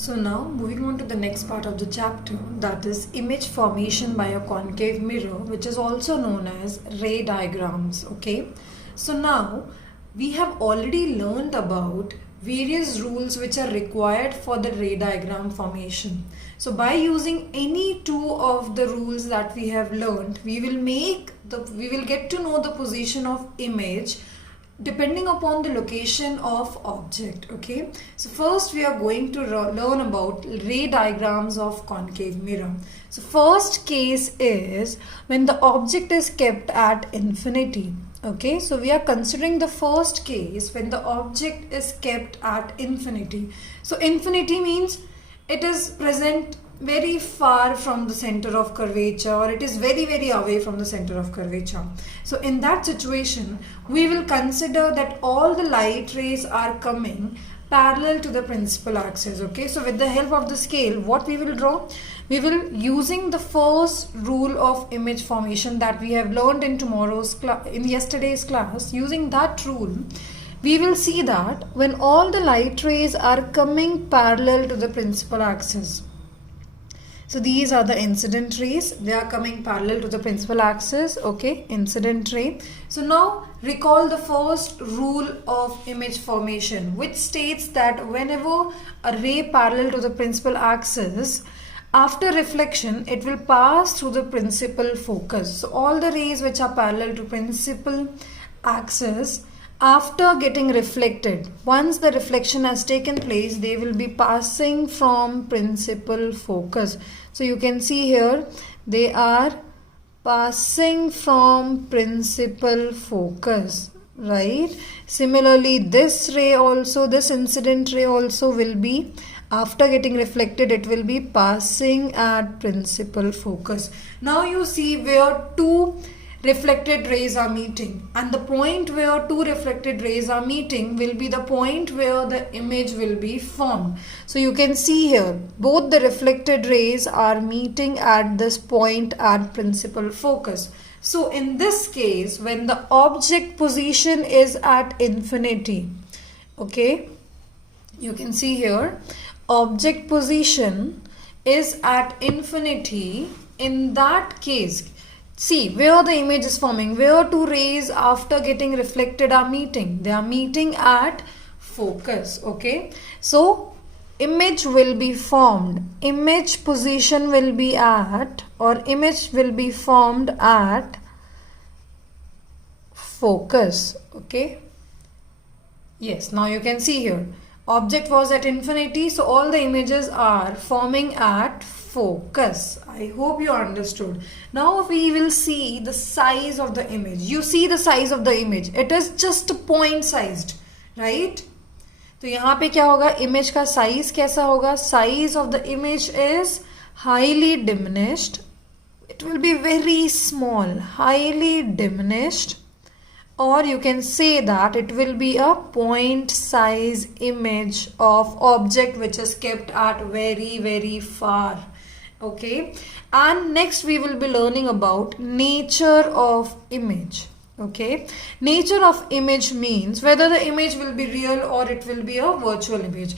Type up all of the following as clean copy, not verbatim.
So now moving on to the next part of the chapter, that is image formation by a concave mirror, which is also known as ray diagrams. Okay, so now we have already learned about various rules which are required for the ray diagram formation. So by using any two of the rules that we have learned, we will get to know the position of image depending upon the location of object. Okay, so first we are going to learn about ray diagrams of concave mirror. So first case is when the object is kept at infinity. Okay, so we are considering the first case when the object is kept at infinity. So infinity means it is present very far from the center of curvature, or it is very away from the center of curvature. So in that situation, we will consider that all the light rays are coming parallel to the principal axis. Okay, so with the help of the scale, what we will draw? We will, using the first rule of image formation that we have learned in yesterday's class, using that rule, we will see that when all the light rays are coming parallel to the principal axis. So these are the incident rays. They are coming parallel to the principal axis. Okay, incident ray. So now recall the first rule of image formation, which states that whenever a ray parallel to the principal axis, after reflection, it will pass through the principal focus. So all the rays which are parallel to principal axis, after getting reflected, once the reflection has taken place, they will be passing from principal focus. So you can see here, they are passing from principal focus, right? Similarly, this ray also, this incident ray also will be, after getting reflected, it will be passing at principal focus. Now you see where two reflected rays are meeting, and the point where two reflected rays are meeting will be the point where the image will be formed. So you can see here, both the reflected rays are meeting at this point at principal focus. So in this case, when the object position is at infinity, okay, you can see here, object position is at infinity. In that case, see where the image is forming, where two rays after getting reflected are meeting. They are meeting at focus. Okay, so image will be formed. Image position will be at, or image will be formed at focus. Okay, yes, now you can see here, object was at infinity, so all the images are forming at focus. I hope you understood. Now we will see the size of the image. You see the size of the image. It is just point sized, right? तो यहाँ पे क्या होगा? Image का size कैसा होगा? Size of the image is highly diminished. It will be very small, highly diminished. Or you can say that it will be a point size image of object which is kept at very far. Okay, and next we will be learning about nature of image. Okay, nature of image means whether the image will be real or it will be a virtual image.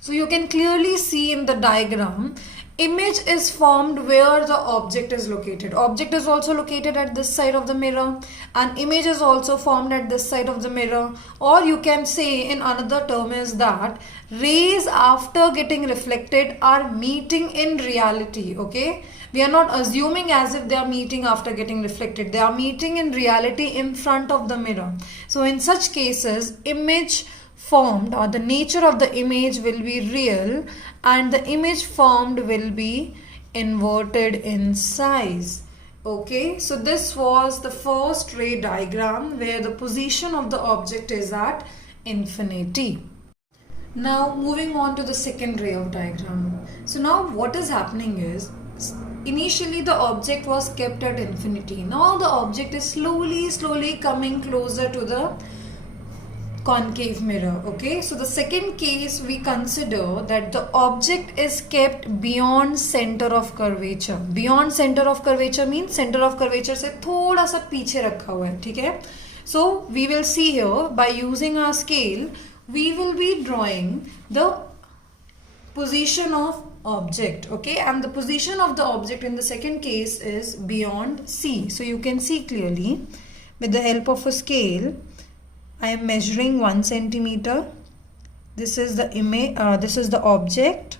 So you can clearly see in the diagram, image is formed where the object is located. Object is also located at this side of the mirror, and image is also formed at this side of the mirror. Or you can say in another term is that rays after getting reflected are meeting in reality. Okay, we are not assuming as if they are meeting after getting reflected. They are meeting in reality in front of the mirror. So in such cases, image formed, or the nature of the image, will be real, and the image formed will be inverted in size. Okay, so this was the first ray diagram where the position of the object is at infinity. Now moving on to the second ray of diagram. So now what is happening is, initially the object was kept at infinity. Now the object is slowly coming closer to the concave mirror. Okay, so the second case we consider that the object is kept beyond center of curvature. Beyond center of curvature means center of curvature से थोड़ा सा पीछे रखा हुआ है. ठीक है, so we will see here by using our scale, we will be drawing the position of object, okay, and the position of the object in the second case is beyond C. So you can see clearly with the help of a scale, I am measuring 1 centimeter. This is the image, this is the object.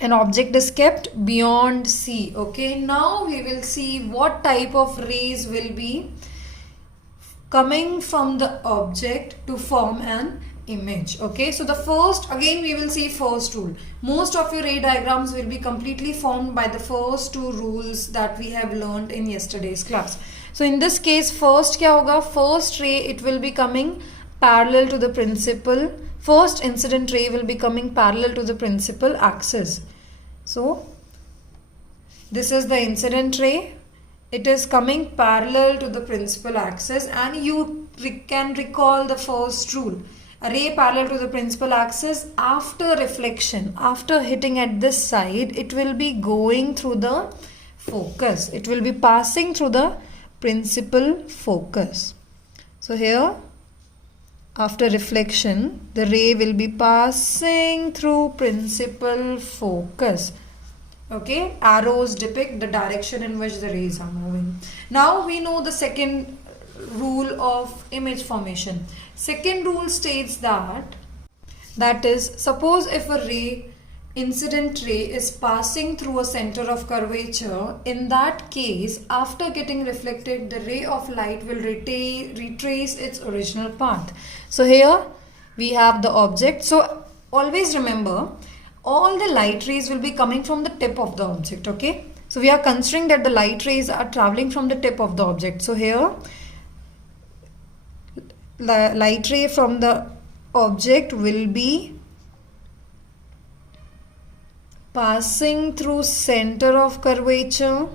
An object is kept beyond C. Okay, now we will see what type of rays will be coming from the object to form an image. Okay, so the first, again we will see first rule. Most of your ray diagrams will be completely formed by the first two rules that we have learned in yesterday's class. So in this case, first क्या होगा? First ray, it will be coming parallel to the principal. First incident ray will be coming parallel to the principal axis. So this is the incident ray. It is coming parallel to the principal axis, and you can recall the first rule. A ray parallel to the principal axis, after reflection, after hitting at this side, it will be going through the focus. It will be passing through the principal focus. So here, after reflection, the ray will be passing through principal focus. Okay, arrows depict the direction in which the rays are moving. Now we know the second rule of image formation. Second rule states that is, suppose if a ray, incident ray, is passing through a center of curvature, in that case, after getting reflected, the ray of light will retrace its original path. So here we have the object. So always remember, all the light rays will be coming from the tip of the object. Okay, so we are considering that the light rays are traveling from the tip of the object. So here, the light ray from the object will be passing through center of curvature,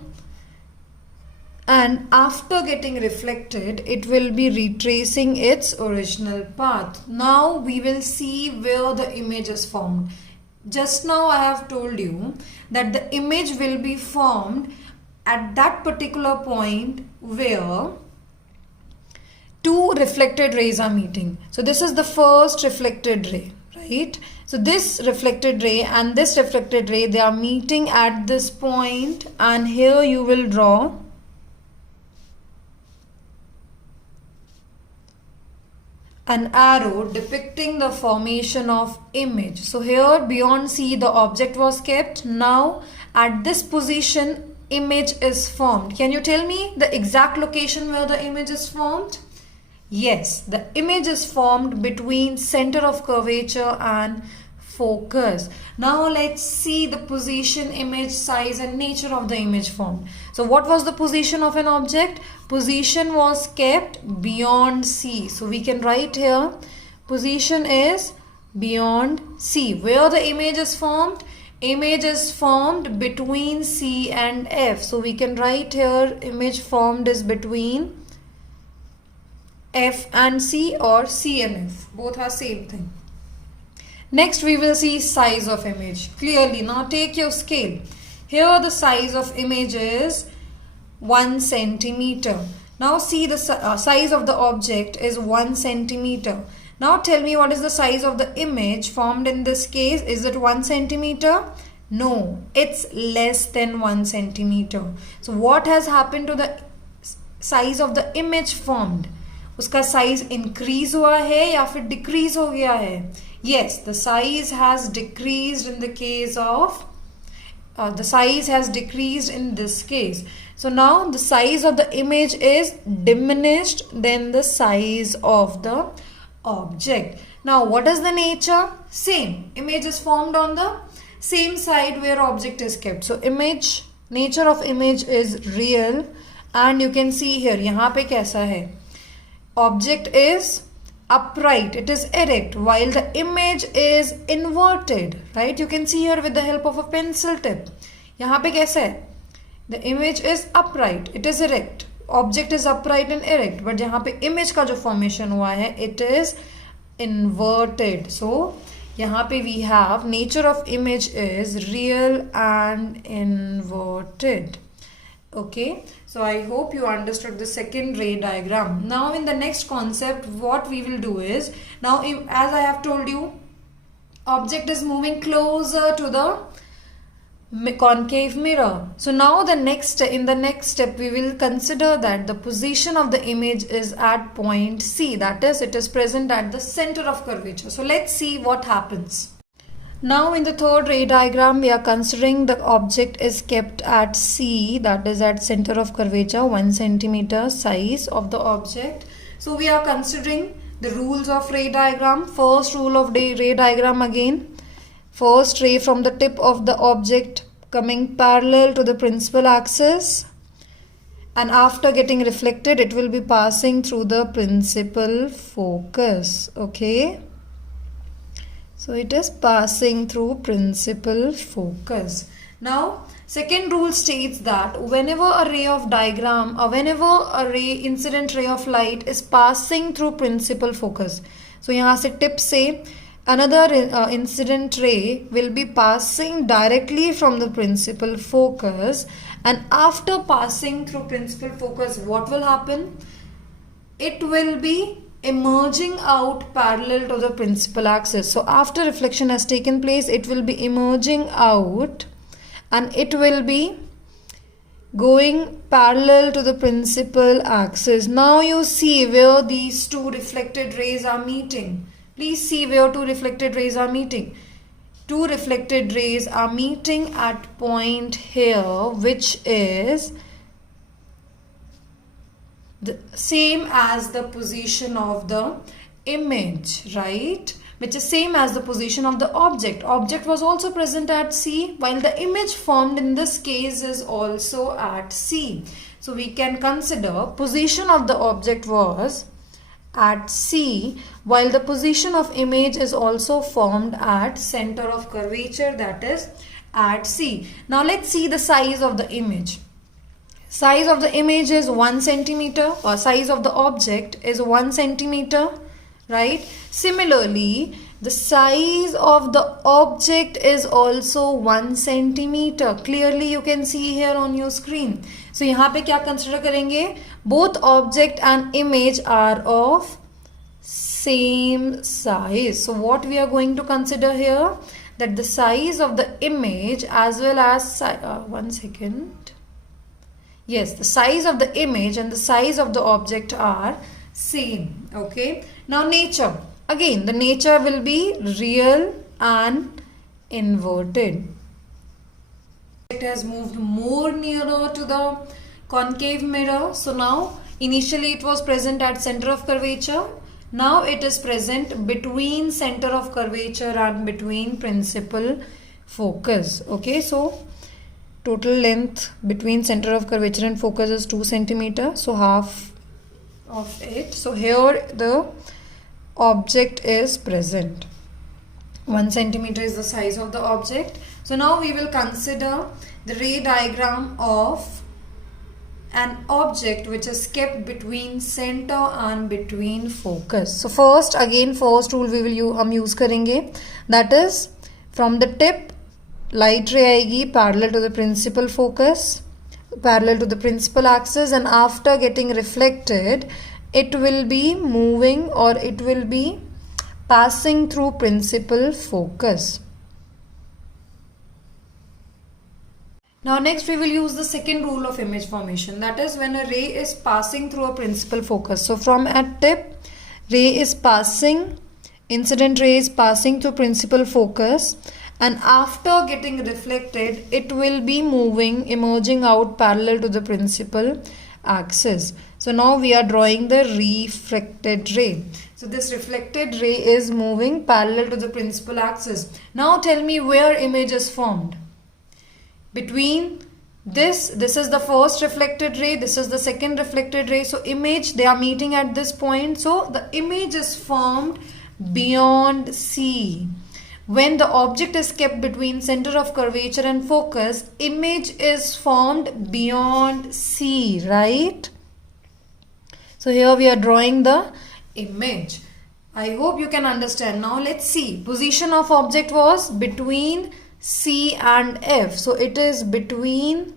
and after getting reflected, it will be retracing its original path. Now we will see where the image is formed. Just now I have told you that the image will be formed at that particular point where two reflected rays are meeting. So this is the first reflected ray, right? So this reflected ray and this reflected ray, they are meeting at this point, and here you will draw an arrow depicting the formation of image. So here beyond C, the object was kept. Now at this position, image is formed. Can you tell me the exact location where the image is formed? Yes, the image is formed between center of curvature and focus. Now let's see the position, image, size and nature of the image formed. So what was the position of an object? Position was kept beyond C. So we can write here, position is beyond C. Where the image is formed? Image is formed between C and F. So we can write here, image formed is between F and C, or C and F. Both are same thing. Next we will see size of image. Clearly, now take your scale. Here the size of image is 1 centimeter. Now see the size of the object is 1 centimeter. Now tell me, what is the size of the image formed in this case? Is it 1 centimeter? No, it's less than 1 centimeter. So what has happened to the size of the image formed? उसका size increase हुआ है या फिर decrease हो गया है? Yes, the size has decreased in the case of the size has decreased in this case. So now the size of the image is diminished than the size of the object. Now what is the nature? Same. Image is formed on the same side where object is kept. So image, nature of image is real, and you can see here, यहाँ पे कैसा है? Object is upright, it is erect, while the image is inverted, right? You can see here with the help of a pencil tip. यहाँ पे कैसा है? The image is upright, it is erect. Object is upright and erect, but यहाँ पे image का जो formation हुआ है, it is inverted. So यहाँ पे we have nature of image is real and inverted. Okay, so I hope you understood the second ray diagram. Now in the next concept, what we will do is, now as I have told you, Object is moving closer to the concave mirror. So now in the next step we will consider that the position of the image is at point C, that is it is present at the center of curvature. So let's see what happens. Now in the third ray diagram we are considering the object is kept at C, that is at center of curvature, 1 centimeter size of the object. So we are considering the rules of ray diagram. First rule of the ray diagram again. First ray from the tip of the object coming parallel to the principal axis, and after getting reflected it will be passing through the principal focus. Okay, so it is passing through principal focus. Now second rule states that whenever a ray of diagram or whenever a incident ray of light is passing through principal focus, so यहाँ से tip से another incident ray will be passing directly from the principal focus, and after passing through principal focus what will happen? It will be emerging out parallel to the principal axis. So after reflection has taken place it will be emerging out and it will be going parallel to the principal axis. Now you see where these two reflected rays are meeting. Please see where two reflected rays are meeting. Two reflected rays are meeting at point here, which is the same as the position of the image, right? Which is same as the position of the object. Object was also present at C, while the image formed in this case is also at C. So we can consider position of the object was at C, while the position of image is also formed at center of curvature, that is at C. Now let's see the size of the image. Size of the image is 1 centimeter, or size of the object is 1 centimeter, right? Similarly, the size of the object is also 1 centimeter. Clearly you can see here on your screen. So यहाँ पे क्या consider करेंगे? Both object and image are of same size. So what we are going to consider here, that the size of the image as well as one second. Yes, the size of the image and the size of the object are same. Okay. Now nature. Again, the nature will be real and inverted. It has moved more nearer to the concave mirror. So now initially it was present at center of curvature. Now it is present between center of curvature and between principal focus. Okay, so total length between center of curvature and focus is 2 centimeter. So half of it. So here the object is present. 1 centimeter is the size of the object. So now we will consider the ray diagram of an object which is kept between center and between focus. So first rule we will use करेंगे, that is from the tip light ray आएगी parallel to the principal focus, parallel to the principal axis, and after getting reflected it will be moving or it will be passing through principal focus. Now next we will use the second rule of image formation, that is when a ray is passing through a principal focus. So from at tip, ray is passing, incident ray is passing through principal focus, and after getting reflected it will be moving, emerging out parallel to the principal axis. So now we are drawing the reflected ray. So this reflected ray is moving parallel to the principal axis. Now tell me where image is formed. Between this is the first reflected ray, this is the second reflected ray. So image, they are meeting at this point. So the image is formed beyond C. When the object is kept between center of curvature and focus, image is formed beyond C, right? So here we are drawing the image. I hope you can understand. Now let's see. Position of object was between C and F. So it is between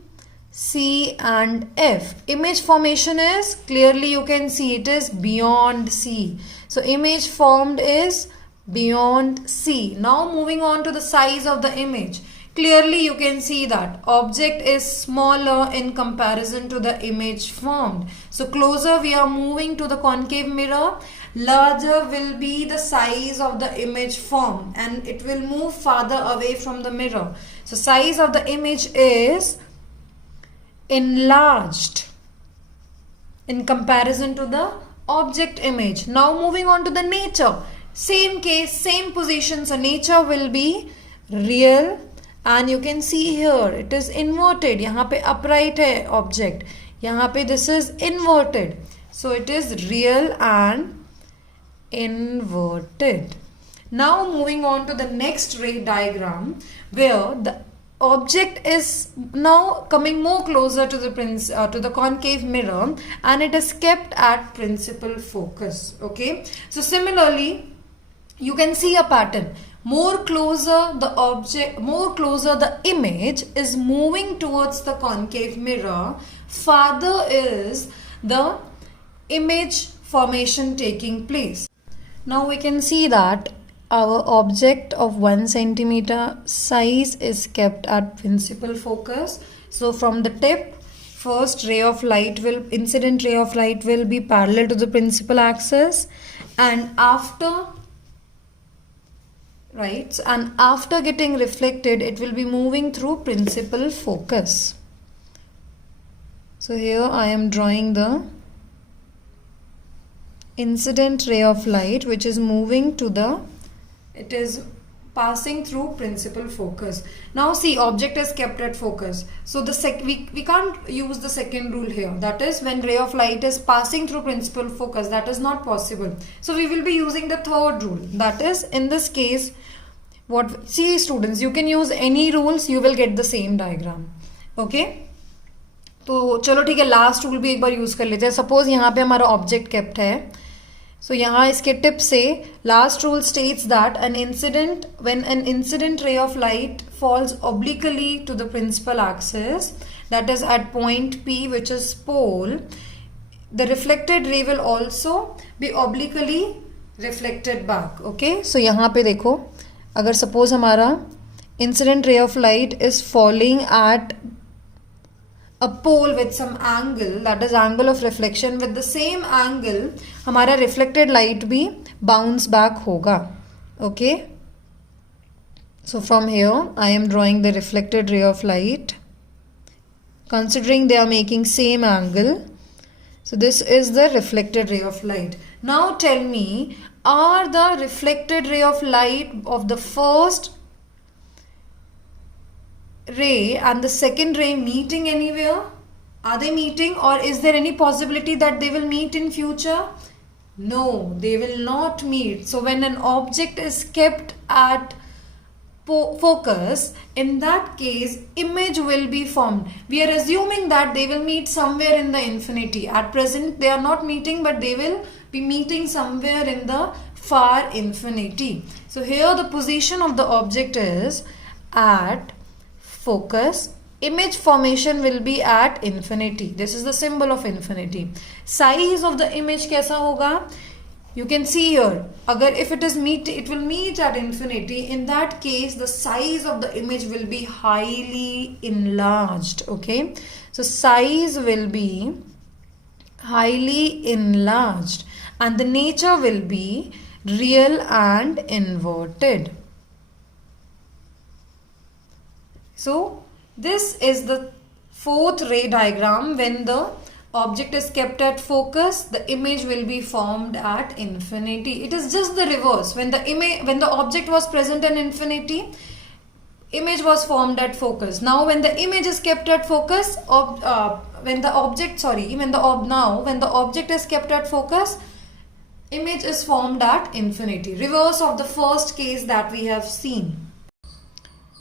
C and F. Image formation is, clearly you can see it is beyond C. So image formed is beyond C. Now moving on to the size of the image. Clearly you can see that object is smaller in comparison to the image formed. So closer we are moving to the concave mirror, larger will be the size of the image formed and it will move farther away from the mirror. So size of the image is enlarged in comparison to the object image. Now moving on to the nature. Same case, same position. So nature will be real and you can see here it is inverted. यहाँ पे upright है object. यहाँ पे this is inverted. So it is real and inverted. Now moving on to the next ray diagram where the object is now coming more closer to the concave mirror and it is kept at principal focus. Okay, so similarly you can see a pattern. More closer the image is moving towards the concave mirror, farther is the image formation taking place. Now we can see that our object of 1 centimeter size is kept at principal focus. So from the tip, first incident ray of light will be parallel to the principal axis, and after getting reflected it will be moving through principal focus. So here I am drawing the incident ray of light which is moving to it is passing through principal focus. Now see, object is kept at focus. So we can't use the second rule here. That is, when ray of light is passing through principal focus, that is not possible. So we will be using the third rule. That is, in this case, see students, you can use any rules, you will get the same diagram. Okay? तो चलो ठीक है, last rule भी एक बार use कर लेते हैं. Suppose यहाँ पे हमारा ऑब्जेक्ट केप्ट है. So यहाँ इसके टिप से last rule states that when an incident ray of light falls obliquely to the principal axis, that is at point P, which is pole, the reflected ray will also be obliquely reflected back. Okay, so यहाँ पे देखो, अगर suppose हमारा incident ray of light is falling at a pole with some angle, that is angle of reflection, with the same angle हमारा reflected light भी bounce back होगा. Okay, so from here I am drawing the reflected ray of light, considering they are making same angle. So this is the reflected ray of light. Now tell me, are the reflected ray of light of the first ray and the second ray meeting anywhere? Are they meeting, or is there any possibility that they will meet in future? No, they will not meet. So when an object is kept at focus, in that case image will be formed. We are assuming that they will meet somewhere in the infinity. At present they are not meeting, but they will be meeting somewhere in the far infinity. So here the position of the object is at focus, image formation will be at infinity. This is the symbol of infinity. Size of the image कैसा होगा? You can see here, if it will meet at infinity, in that case the size of the image will be highly enlarged. Okay, so size will be highly enlarged and the nature will be real and inverted. So this is the fourth ray diagram. When the object is kept at focus, the image will be formed at infinity. It is just the reverse. When the object was present in infinity, image was formed at focus. Now when the image is kept at focus, when the object is kept at focus, image is formed at infinity. Reverse of the first case that we have seen.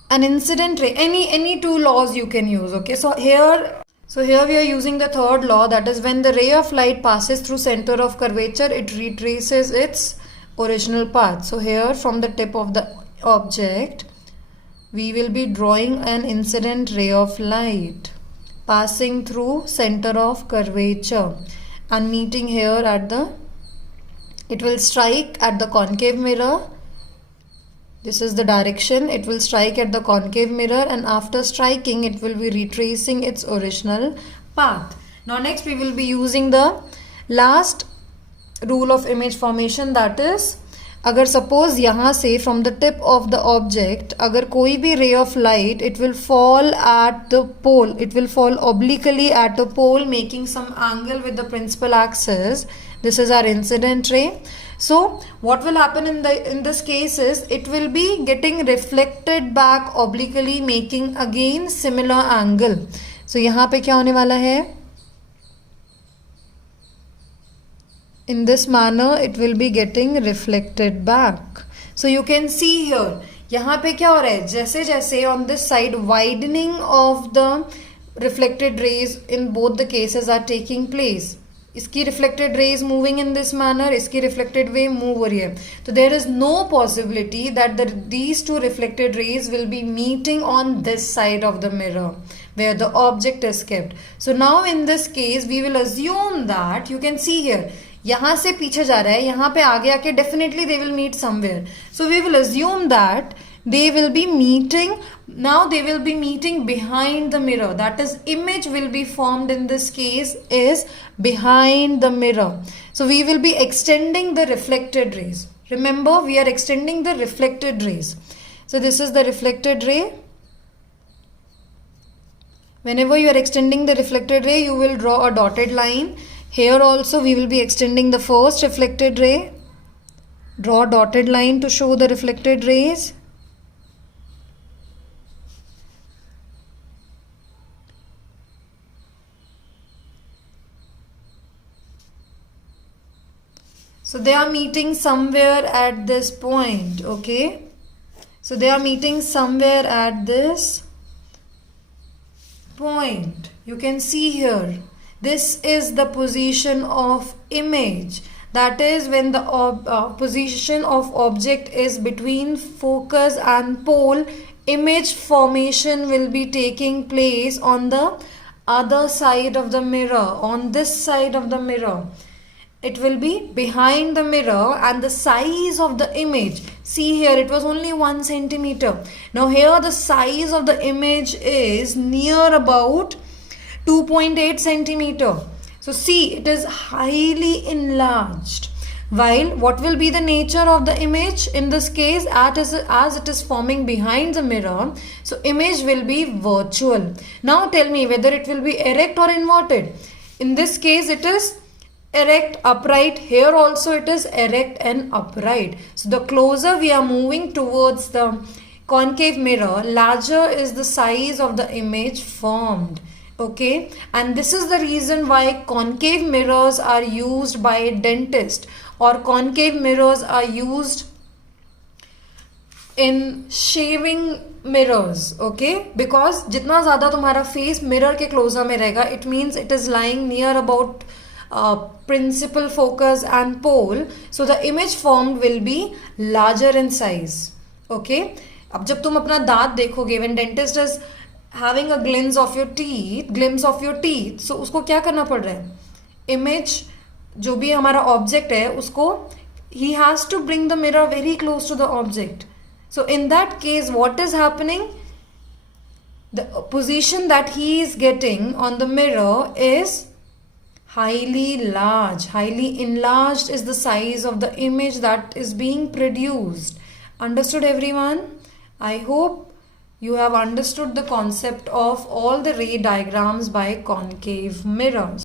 An incident ray, any two laws you can use. Okay, so here we are using the third law, that is, when the ray of light passes through center of curvature, it retraces its original path. So here from the tip of the object, we will be drawing an incident ray of light passing through center of curvature and meeting here it will strike at the concave mirror This is the direction it will strike at the concave mirror, and after striking it will be retracing its original path. Now next we will be using the last rule of image formation, that is, अगर suppose यहाँ से from the tip of the object अगर कोई भी ray of light, it will fall at the pole, it will fall obliquely at a pole making some angle with the principal axis. This is our incident ray. So what will happen in this case is it will be getting reflected back obliquely making again similar angle. So यहाँ पे क्या होने वाला है? In this manner it will be getting reflected back. So you can see here, यहाँ पे क्या हो रहा है, जैसे जैसे on this side widening of the reflected rays in both the cases are taking place. इसकी reflected rays moving in this manner, इसकी reflected ray move हो रही है. So there is no possibility that these two reflected rays will be meeting on this side of the mirror where the object is kept. So now in this case we will assume that, you can see here, यहाँ से पीछे जा रहा है, यहाँ पे आगे आके definitely they will meet somewhere. So we will assume that they will be meeting, now they will be meeting behind the mirror. That is, image will be formed in this case is behind the mirror. So we will be extending the reflected rays. Remember, we are extending the reflected rays. So this is the reflected ray. Whenever you are extending the reflected ray, you will draw a dotted line. Here also we will be extending the first reflected ray. Draw a dotted line to show the reflected rays. So they are meeting somewhere at this point, okay? So they are meeting somewhere at this point. You can see here. This is the position of image. That is when the position of object is between focus and pole, image formation will be taking place on the other side of the mirror, on this side of the mirror. It will be behind the mirror, and the size of the image, see here, it was only 1 centimeter. Now here the size of the image is near about 2.8 centimeter. So see, it is highly enlarged. While what will be the nature of the image in this case, as it is forming behind the mirror, so image will be virtual. Now tell me whether it will be erect or inverted. In this case it is erect, upright. Here also it is erect and upright. So the closer we are moving towards the concave mirror, larger is the size of the image formed. Okay, and this is the reason why concave mirrors are used by dentists, or concave mirrors are used in shaving mirrors. Okay, because जितना ज़्यादा तुम्हारा face mirror के closer में रहेगा, it means it is lying near about principal focus and pole, so the image formed will be larger in size. Okay, अब जब तुम अपना दांत देखोगे, when dentist is having a glimpse of your teeth, so उसको क्या करना पड़ रहा है, image जो भी हमारा object है उसको, he has to bring the mirror very close to the object. So in that case what is happening, the position that he is getting on the mirror is highly large. Highly enlarged is the size of the image that is being produced. Understood everyone? I hope you have understood the concept of all the ray diagrams by concave mirrors.